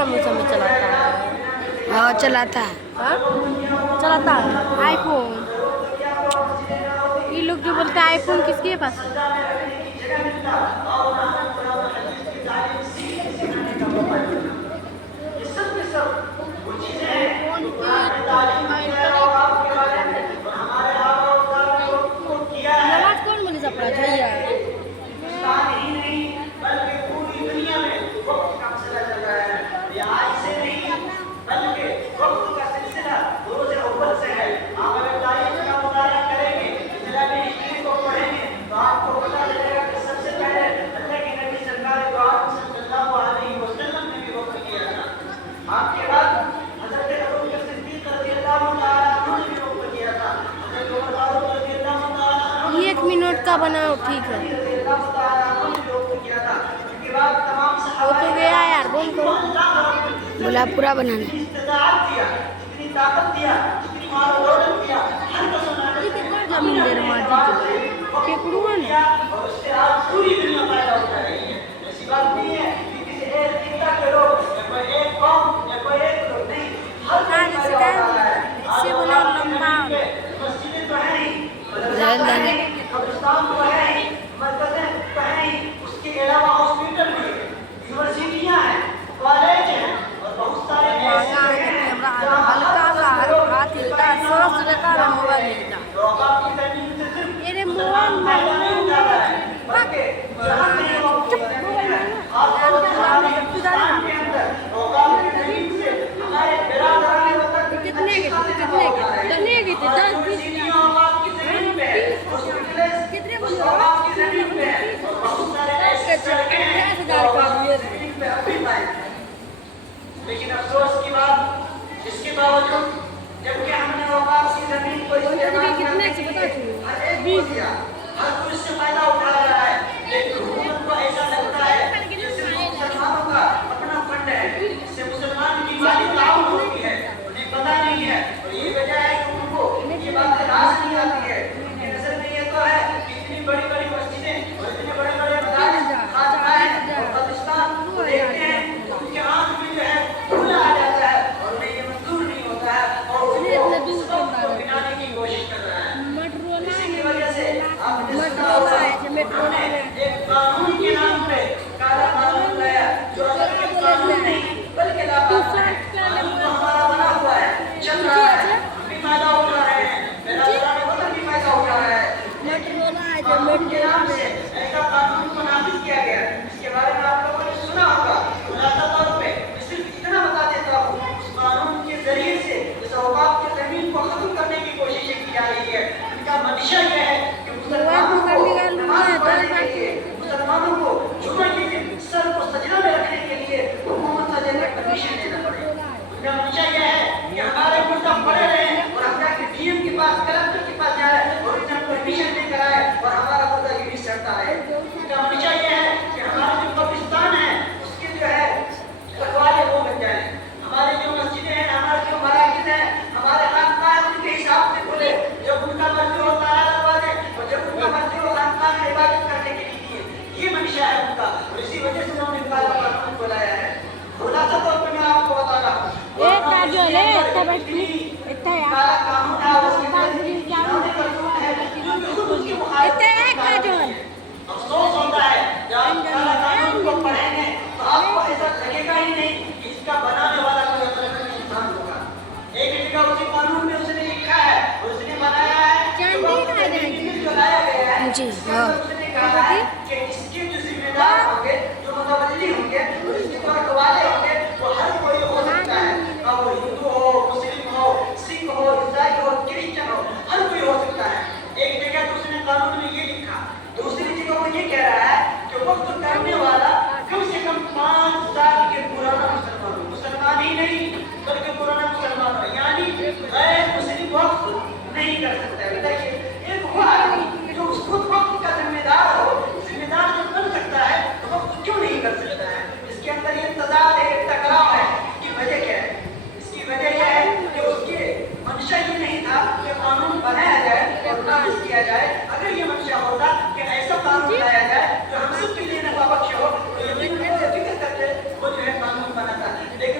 आराम से में चलाता है। हाँ चलाता है। हाँ? चलाता है आईफोन। ये लोग जो बोलते हैं आईफोन किसके पास है? नमाज कौन बोले जा पड़ा भैया? ये 1 मिनट का बनाओ ठीक है। हो तो गया यार, बोल करो। बोला पूरा बनाने। ये कितना जमीन दे रहा है केकड़ुआ ने? इससे बोला लंबा लेकिन अफसोस की बात इसके बावजूद जबकि हमने वफाक की जमीन को हर कोई इससे फायदा उठा रहा है, लेकिन हुकूमत को ऐसा लगता है कि सिर्फ मुसलमानों का अपना फंड है, इससे मुसलमान की माली ताउन होती है, उन्हें पता नहीं है। और ये वजह है कि उनको ये बात रास नहीं आती है। उनकी नजर में ये तो है कि इतनी बड़ी बड़ी मस्जिदें और इतने बड़े बड़े खानकाहें और पाकिस्तान को देखते हैं, उनके आंख में जो है धुआं आ जाता है और उन्हें ये मंजूर नहीं होता है और वो गिनाने की कोशिश कर रहा है। इसी वजह से आपने सुना होगा उन्होंने एक कानून के नाम पे काला कानून लाया जो असल में कानून नहीं बल्कि लाकानून है। कानून तो हमारा बना हुआ है, चल रहा है, हम भी फायदा उठा रहे हैं, मेरा वतन भी फायदा उठा रहा है। कानून के नाम से ऐसा कानून को नाफिज किया गया इसके बारे में आप लोगों ने सुना होगा। खुलासा तौर पे मैं सिर्फ इतना बता देता हूँ, उस कानून के जरिए से इस औकाफ की जमीन को खत्म करने की कोशिशें की जा रही है। इनका मंशा यह है कि मुसलमानों को जुम्मे के दिन सर को सजदा में रखने के लिए हुकूमत से परमिशन लेना पड़े। उनका मंशा यह है कि हमारे मुर्दा पड़े रहे और हम जाके डीएम के पास कलेक्टर के पास जाए और उन्हें परमिशन लेकर आए और हमारा मुर्दा ये भी सड़ता है। उनका मंशा यह है कि हमारा जो पाकिस्तान है उसके जो है रखवाले वो बन जाए, हमारी जो मस्जिदें हैं, हमारे जो मराकिज़ हैं, हमारे खानकाह उनके हिसाब से खुले, जब उनका मर्जी हो ताला लगवा दे और जब उनका मर्जी हो खानकाह में इबादत करने के लिए, ये मंशा है उनका। और इसी वजह से उन्होंने काला कानून को लाया है। खुलासा तौर पे मैं आपको बता रहा हूँ, काला कानून है अफसोस होता है जब काला कानून को पढ़ेंगे तो आपको ऐसा लगेगा ही नहीं कि इसका बनाने वाला कोई असल इंसान होगा। एक जगह उसी कानून में उसने लिखा है, उसने बनाया है, जो लाया गया है, उसने कहा है कि इसके जो जिम्मेदार होंगे, जो मुतवल्ली होंगे, इसके जो रखवाले होंगे, वो हर कोई हो सकता है, अब वो हिंदू हो, मुस्लिम हो, सिख हो, ईसाई हो, क्रिश्चियन हो, हर कोई हो सकता है। एक जगह तो उसने कानून में ये लिखा, दूसरी जगह वो ये कह रहा है कि वक्त करने वाला कम से कम 5 साल के पुराना मुसलमान हो, मुसलमान ही नहीं बल्कि पुराना मुसलमान हो, यानी गैर मुस्लिम वक्त नहीं कर सकता है। बताइए, एक वो आदमी जो खुद वक्त का जिम्मेदार हो, जिम्मेदार जब बन सकता है तो वक्त क्यों नहीं कर सकता है? इसके अंदर ये तजाद है, टकराव है। इसकी वजह क्या है? इसकी वजह यह है कि उसके मंशा ये नहीं था कि कानून बनाया जाए और नाफिज किया जाए। अगर ये मंशा होता कि ऐसा कानून लाया जाए जो हम सब के लिए नफा बख्श हो, तो ये फिक्र करके वो जो है कानून बनाता। लेकिन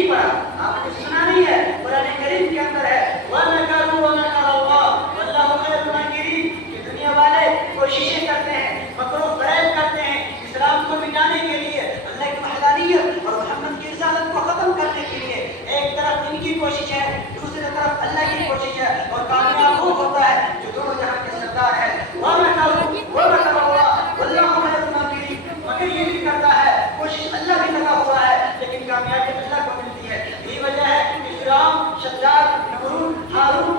नहीं पढ़ा, आपने सुना नहीं है, कुरान करीम के अंदर है वनकरू वनकरल्लाह वल्लाहु खैरुल माकिरीन कि दुनिया वाले कोशिशें करते हैं, मकरो फरेब करते हैं इस्लाम को मिटाने के लिए, अल्लाह की वहदानियत और मोहम्मद की रिसालत को खत्म करने के लिए। एक तरफ इनकी कोशिश है, दूसरी तरफ अल्लाह की कोशिश है, और कामयाब वो होता है जो दोनों जहां के सरदार है। वनकरू वनकरल्लाह वल्लाहु खैरुल माकिरीन, मगर ये भी करता है, कोशिश अल्लाह भी लगा हुआ है, लेकिन कामयाबी अल्लाह को मिलती है। यही वजह है कि फिरौन, शद्दाद, नमरूद, हारून,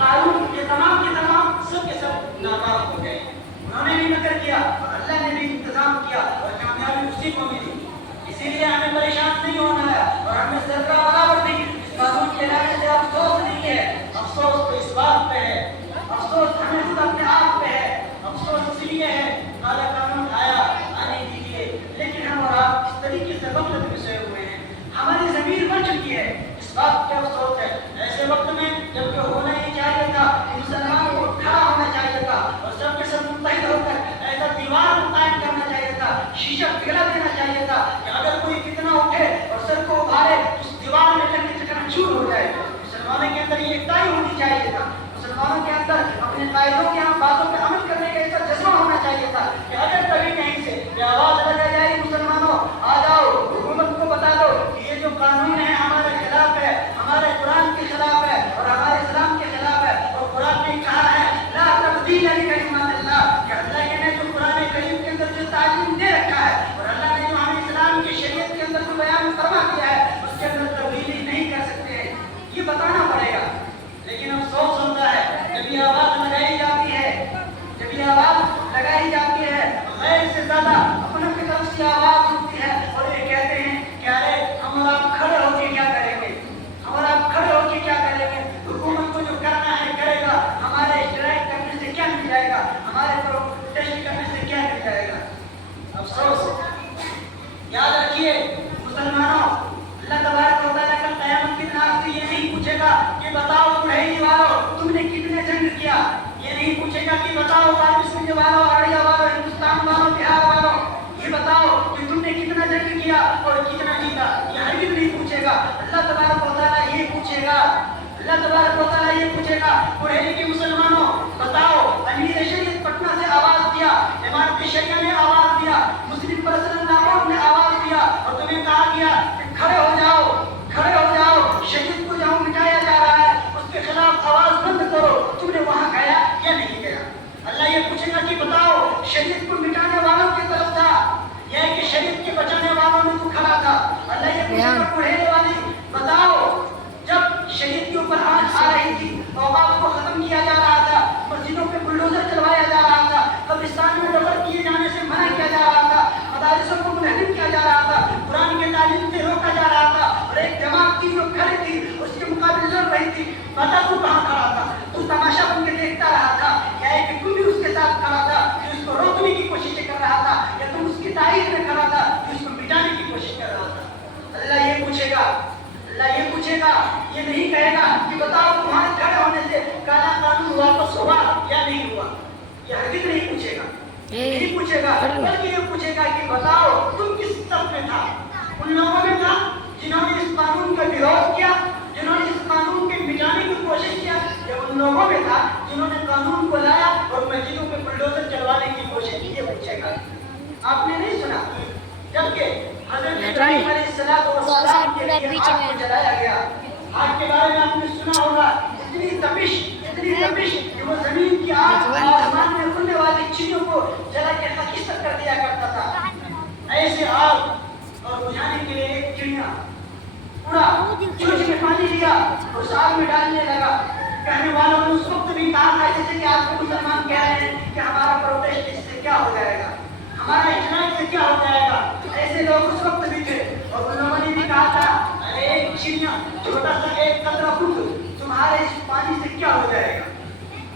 कारून ये तमाम के तमाम सब के सब नाकाम हो गए। उन्होंने भी मकर किया और अल्लाह ने भी इंतजाम किया और कामयाबी उसी को मिली। इसीलिए हमें परेशान नहीं होना है और हमें सरकार बराबर नहीं इस कानून के लाने से अफसोस नहीं है। अफसोस तो इस बात पे है, अफसोस हमें खुद अपने आप पे है। अफसोस इसलिए है काला कानून आया आने दीजिए, लेकिन हम और आप इस तरीके से गफलत में सोए हुए हैं, हमारी जमीन बन चुकी है। इस बात का अफसोस है ऐसे वक्त में जबकि होना ही चाहिए था, मुसलमान को खड़ा होना चाहिए था और सबके सब मुत्तहिद होकर ऐसा दीवार कायम करना चाहिए था, शीशा पिघला देना चाहिए था कि अगर कोई कितना उठे और सर को उभारे उस दीवार में लगे चकनाचूर हो जाए। मुसलमानों के अंदर ये एकता ही होनी चाहिए था, मुसलमानों के अंदर अपने कायदों के बातों पर अमल करने का ऐसा जज्बा होना चाहिए था कि अगर कभी कहीं से ये आवाज लगा जाए मुसलमानों आ जाओ, हुकूमत को बता दो कि ये जो कानून है हमारे खिलाफ है, हमारे कुरान के खिलाफ है और हमारे इस्लाम के खिलाफ है। और कुरान ने कहा है ला तब्दील लिकलिमातिल्लाह, कि अल्लाह ने जो कुरान करीम के अंदर जो तालीम दे रखा है और अल्लाह ने जो हमें इस्लाम की शरीयत के अंदर जो बयान फरमा दिया है उसके अंदर तब्दीली नहीं कर सकते हैं, ये बताना पड़ेगा। लेकिन अफसोस होता है जब ये आवाज लगाई जाती है, जब ये आवाज लगाई जाती है गैर से ज्यादा अपने की तरफ से आवाज उठती है और ये कहते हैं कि अरे हम और आप खड़े होकर क्या करेंगे, हम और आप खड़े होकर क्या करेंगे, हुकूमत को जो करना है करेगा, हमारे स्ट्राइक करने से क्या मिल जाएगा, हमारे प्रोटेस्ट करने से क्या मिल जाएगा। अफसोस याद रखिए मुसलमानों, अल्लाह तबारक व तआला कल क़यामत के दिन आपसे ये नहीं पूछेगा कि बताओ कुरैशी वालों तुमने कितने जंग किया, ये नहीं पूछेगा कि बताओ पाकिस्तान वालों, अररिया वालों, हिंदुस्तान वालों, बिहार वालों, ये बताओ कि तुमने कितना जंग किया और कितना जीता, ये हरगिज़ नहीं पूछेगा। अल्लाह तबारक व तआला ये पूछेगा, अल्लाह तबारक व तआला ये पूछेगा कुरैशी के मुसलमानों बताओ अमीर शरीयत पटना से आवाज दिया, इमारत शरिया ने आवाज दिया, मुस्लिम पर्सनल लाहौर ने आवाज दिया और तुम्हें कहा गया खड़े हो जाओ, खड़े हो जाओ, शहीद को जहाँ मिटाया जा रहा है उसके खिलाफ आवाज बंद करो, तुमने वहां गया या नहीं गया। अल्लाह ये पूछेगा कि बताओ शहीद को मिटाने वालों की तरफ था या कि शहीद के बचाने वालों में तू खड़ा था। अल्लाह ये पूछेगा कुरैशी वाली बताओ जब शहीद के ऊपर आंच आ रही थी, औकात को खत्म किया जा रहा था, मस्जिदों पे बुलडोजर चलवाया जा रहा था, कब्रिस्तान में दफन किए जाने से मना किया जा रहा था, मदारिसों को मुनहरिम किया जा रहा था, कुरान के तालीम से रोका जा रहा था और एक जमात थी जो खड़ी थी उसके मुकाबले लड़ रही थी, बता तू कहाँ खड़ा था, तू तमाशा बन के देखता रहा था या एक तू भी उसके साथ खड़ा था जो उसको रोकने की कोशिश कर रहा था या तुम उसकी तारीफ में खड़ा था जो उसको मिटाने की कोशिश कर रहा था। अल्लाह ये पूछेगा, अल्लाह ये पूछेगा, ये नहीं कहेगा कि बताओ तुम्हारे खड़े होने से काला कानून वापस हुआ या नहीं हुआ, ये हरगिज़ नहीं पूछेगा, नहीं पूछेगा, बल्कि ये पूछेगा कि बताओ तुम किस तरफ में था, उन लोगों में था जिन्होंने इस कानून का विरोध किया, जिन्होंने इस कानून के मिटाने की कोशिश किया, या उन लोगों में था जिन्होंने कानून को लाया और मस्जिदों पे बुलडोजर चलवाने की कोशिश की, ये पूछेगा। आपने नहीं सुना जबकि हज़रत इब्राहीम अलैहिस्सलाम के लिए आग को जलाया गया, आग के बारे में आपने सुना होगा, इतनी तपिश कि वो जमीन की आग आसमान में उड़ने वाली चिड़ियों को जला के खाकिस्तान कर दिया करता था। ऐसे आग और बुझाने के लिए एक चिड़िया पूरा चोंच में पानी लिया उस आग में डालने लगा। कहने वालों ने उस वक्त भी कहा था जैसे कि आज के मुसलमान कह रहे हैं कि हमारा प्रोटेस्ट इससे क्या हो जाएगा, हमारा इजलास से क्या हो जाएगा, ऐसे लोग उस वक्त भी थे और उन लोगों ने भी कहा था अरे एक चिड़िया छोटा सा एक कतरा दूध तुम्हारे इस पानी से क्या हो जाएगा,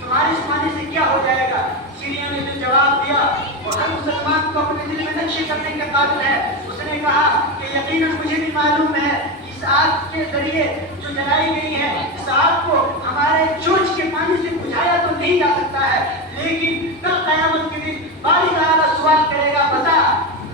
तुम्हारे इस पानी से क्या हो जाएगा। चिड़िया ने जो जवाब दिया वो हर मुसलमान को अपने दिल में नक्शे करने के काबिल है। उसने कहा कि यकीनन मुझे भी मालूम है इस आग के जरिए जो जलाई गई है, इस आग को हमारे चोंच के पानी से बुझाया तो नहीं जा सकता है, लेकिन कल क़यामत के दिन बारी ताला सवाल करेगा बता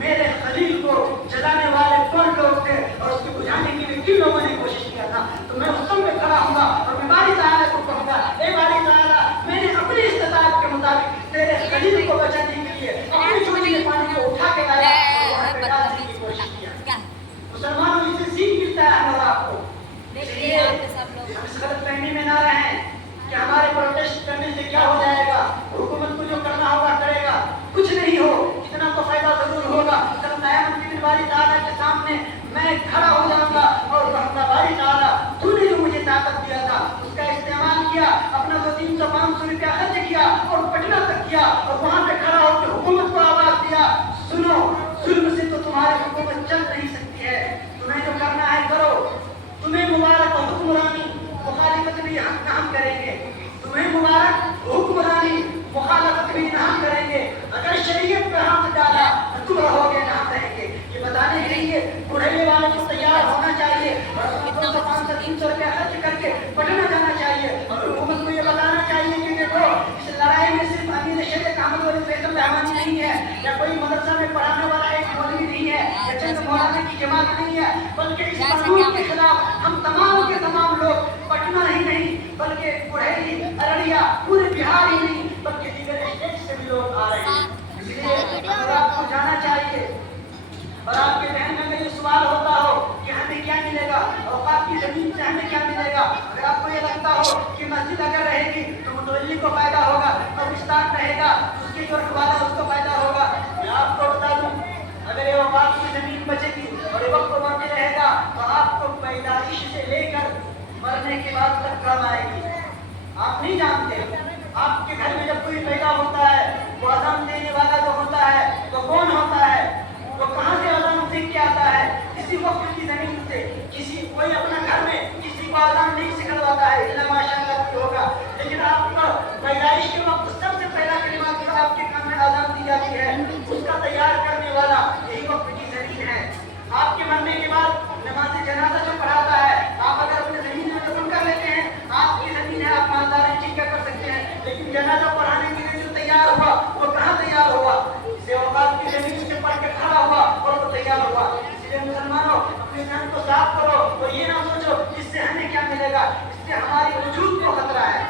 मेरे खलील को जलाने वाले कौन लोग थे और उसके बुझाने की किन लोगों ने कोशिश किया था। तो मैं उस समय खड़ा हूँगा और मैं बारी ताला को कहूँगा, ए बारी ताला, मैंने अपनी इस्तिताअत के मुताबिक तेरे खलील को बचाने के लिए अपनी चोटी के पानी को उठा के लाया और वहाँ पे डालने की कोशिश किया। मुसलमानों, इससे सीख मिलता है हमारा आपको। इसलिए हम इस गलतफहमी में ना रहें कि हमारे प्रोटेस्ट करने से क्या हो जाएगा, हुकूमत को जो करना होगा करेगा, कुछ नहीं हो, इतना तो फायदा जरूर होगा। जब नया बारी ताला के सामने मैं खड़ा हो जाऊंगा और कहूंगा, बारी ताला, तूने जो मुझे ताकत दिया था उसका इस्तेमाल किया, अपना 200-300-500 रुपया खर्च किया और पटना तक किया और वहां पे खड़ा होकर हुकूमत को आवाज दिया, सुनो, जुल्म से तो तुम्हारी हुकूमत चल नहीं सकती है, तुम्हें जो करना है करो, तुम्हें मुबारक हुक्मरानी, मुखालिफत भी हम करेंगे, तुम्हें मुबारक हुक्मरानी, मुखालफत भी हम करेंगे, अगर शरीयत पे हाथ डाला तो तुम रहोगे ना रहेंगे। ये बताने के लिए बुढ़े वाले को तैयार होना चाहिए और 200-500-300 रुपया खर्च करके पटना जाना चाहिए और हुकूमत को ये बताना चाहिए कि देखो, इस लड़ाई में सिर्फ अमीर शरीयत अहमद वली फैसल रहमानी नहीं है, या कोई मदरसा में पढ़ाने वाला एक मौलवी नहीं है, या चंद मौलाना की जमात नहीं है, बल्कि इस कानून के खिलाफ हम तमाम के तमाम लोग पटना ही नहीं बल्कि बुढ़ेली, अररिया, पूरे बिहार ही नहीं बल्कि दीगर स्टेट से भी लोग आ रहे हैं। इसलिए आपको जाना चाहिए और आपके बहन में अगर ये सवाल होता हो कि हमें क्या मिलेगा, औकात की जमीन से हमें क्या मिलेगा, अगर आपको ये लगता हो कि मस्जिद अगर रहेगी तो मुतवल्ली को फायदा होगा, कब्रिस्तान रहेगा उसके जो रखवाला उसको फायदा होगा, मैं आपको बता दूं, अगर ये औकात की जमीन बचेगी और ये वक्त बाकी रहेगा तो आपको पैदाइश से लेकर मरने के बाद तक काम आएगी। आप नहीं जानते, आपके घर में जब कोई पैदा होता है वो अज़ान देने वाला जो होता है वो कौन होता है, वो कहाँ से अज़ान सीख के आता है, किसी वक्त की जमीन से, किसी कोई अपना घर में किसी को अज़ान नहीं सिखलवाता है, इल्ला माशाअल्लाह कोई होगा, लेकिन आपको पैदाइश के वक्त सबसे पहला कलिमा जो आपके कान में अज़ान दी जाती है उसका तैयार करने वाला यही वक्त की जमीन है। आपके मरने के बाद नमाज जनाजा जो पढ़ाता है, आप अगर अपने जमीन में दफन कर लेते हैं, आपकी जमीन है, आप मालदार ठीक कर सकते हैं, लेकिन जनाजा पढ़ाने के लिए जो तैयार हुआ वो कहाँ तैयार हुआ, इसे औकात की जमीन से पढ़ के खड़ा हुआ और वो तैयार हुआ। इसलिए मुसलमानों, अपने जान को साफ करो और ये ना सोचो इससे हमें क्या मिलेगा, इससे हमारी वजूद को खतरा है।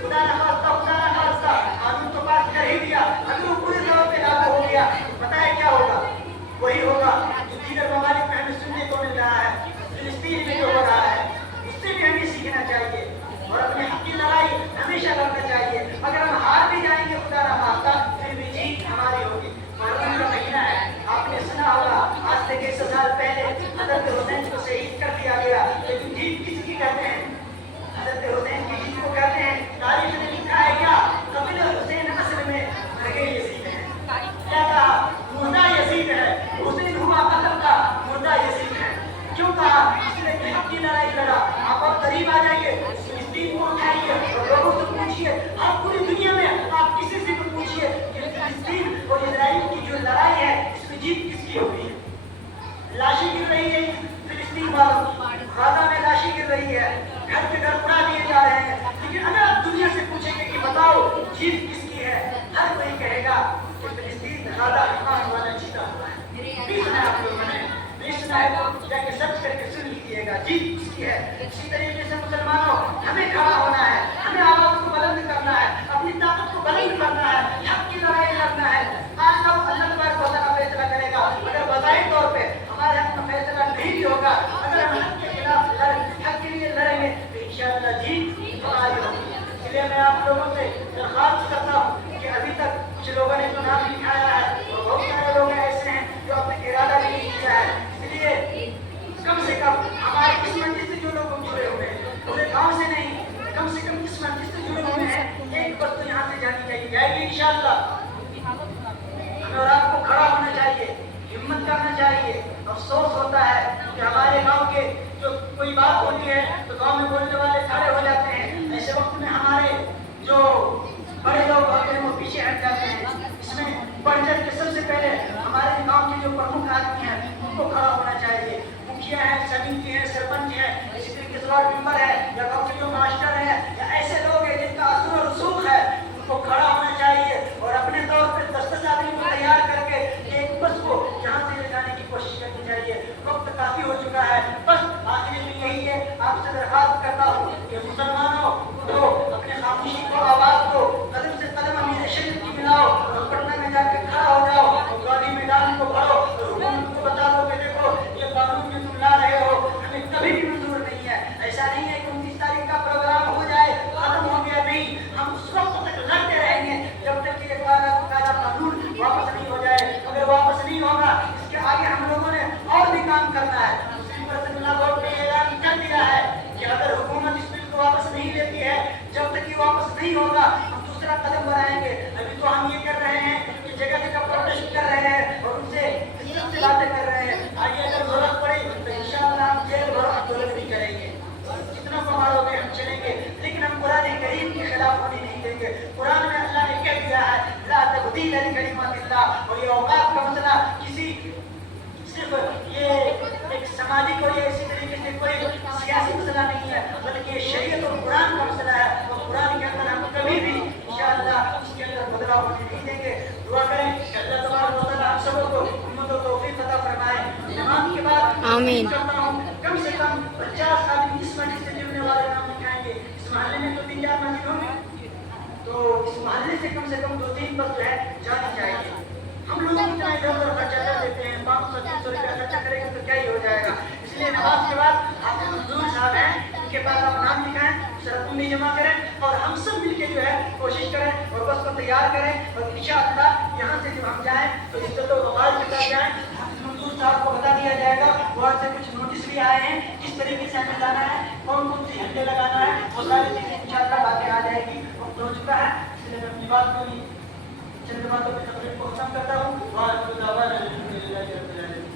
खुदा न खास्ता कानून तो पास कर ही दिया, अगर वो पूरे तौर पे लागू हो गया पता है क्या होगा, वही होगा जो दीगर ममालिक में हमें सुनने को मिल रहा है, फिलिस्तीन में जो हो रहा है, उससे भी हमें सीखना चाहिए और अपने हक की लड़ाई हमेशा लड़ना चाहिए। अगर हम हार भी जाएंगे खुदा न खास्ता फिर भी जीत हमारी होगी। मुहर्रम का महीना है, आपने सुना होगा आज से 100 साल पहले हजरत हुसैन को शहीद कर दिया गया, लेकिन जीत किसकी कहते हैं, हजरत हुसैन की जीत को कहते हैं। तारीख ने लिखा है क्या, कबीला हुसैन असल में मरगे यजीद है, क्या कहा, मुर्दा यजीद है, हुसैन हुआ कत्ल का मुर्दा यजीद है। क्यों कहा, इसलिए कि हक की लड़ाई लड़ा। आप अब करीब आ जाइए, फिलिस्तीन को उठाइए और लोगों से पूछिए, हर पूरी दुनिया में आप किसी से भी पूछिए कि फिलिस्तीन और इजराइल की जो लड़ाई है इसमें जीत किसकी हो रही है। लाशें गिर रही है फिलिस्तीन वालों की, गाजा में लाशें गिर रही है, घर के घर उड़ा दिए जा रहे हैं, लेकिन अगर आप दुनिया से पूछेंगे कि बताओ जीत किसकी है, हर कोई कहेगा कि फिलिस्तीन गाजा हमारा वाला जीता हुआ है। आप लोगों ने सुना है तो जाके सर्च करके सुन लीजिएगा, जीत किसकी है। इसी तरीके से मुसलमानों, हमें खड़ा होना है, हमें आवाज को बुलंद करना है, अपनी ताकत को बुलंद करना है, हक की लड़ाई लड़ना है। आज तो अल्लाह तबारक व तआला फैसला करेगा, अगर बज़ाहिर तौर पे हमारे हक में फैसला नहीं भी होगा, अगर हम हक के खिलाफ हक के लिए लड़ेंगे तो इंशाअल्लाह जीत हमारी होगी। इसलिए मैं आप लोगों से दरख्वास्त करता हूँ कि अभी तक कुछ लोगों ने तो नाम लिखाया है और बहुत सारे लोग ऐसे हैं जो अपने इरादा भी नहीं किया है। इसलिए कम से कम हमारे इस मंदिर से जो लोग जुड़े हुए हैं, पूरे गांव से नहीं, कम से कम इस मंदिर से जुड़े हुए हैं, एक बार तो यहाँ से जानी चाहिए, जाएगी इंशाअल्लाह। और आपको खड़ा होना चाहिए, हिम्मत करना चाहिए। अफसोस होता है कि हमारे गांव के जो कोई बात होती है तो गांव में बोलने वाले खड़े हो जाते हैं, ऐसे वक्त में हमारे जो बड़े लोग होते हैं वो पीछे हट जाते हैं। इसमें बढ़ चढ़ के सबसे पहले हमारे गांव के जो प्रमुख आदमी हैं उनको खड़ा होना चाहिए। मुखिया है, समिति है, सरपंच है, इसी तरीके से वार्ड मेंबर है या गांव के जो मास्टर है या ऐसे लोग हैं जिनका असर और रसूख है, उनको खड़ा होना चाहिए और अपने तौर पर 10-10 आदमी को तैयार करके एक बस को यहाँ से ले जाने की कोशिश करनी चाहिए। वक्त काफी हो चुका है, बस आखिर ये शरीयत और कुरान का मसला है, और कुरान के अंदर हम कभी भी इंशाअल्लाह इसके अंदर बदलाव होने नहीं देंगे। दुआ करें कि अल्लाह तबारक व तआला आप सबको हिम्मत और तौफीक अता फरमाए। नमाज के बाद आमीन। करता हूँ कम से कम 50 आदमी इस मस्जिद से जुड़ने वाले नाम लिखाएंगे। इस मोहल्ले में तो 3-4 मस्जिद होंगे, तो इस मोहल्ले से कम 2-3 बस जो है जानी चाहिए। हम लोग इतना इधर उधर खर्चा कर देते हैं, 500-300 रुपया खर्चा करेंगे तो क्या ही हो जाएगा। इसलिए नमाज के बाद आप हुजूर साहब हैं, उनके पास आप नाम लिखाएं, शरतों में जमा करें और हम सब मिलके जो है कोशिश करें और बस को तैयार करें और इंशाअल्लाह यहाँ से जब हम जाएं तो इज्जत और वक़ार के साथ जाएं। हुजूर साहब को बता दिया जाएगा, वहाँ से कुछ नोटिस भी आए हैं किस तरीके से हमें जाना है, कौन कौन सी झंडे लगाना है, वो सारी चीज़ें इंशाअल्लाह बातें आ जाएगी। वक्त हो चुका है, इसलिए मैं अपनी बात को चंद बातों पर तकरीर को खत्म करता हूँ।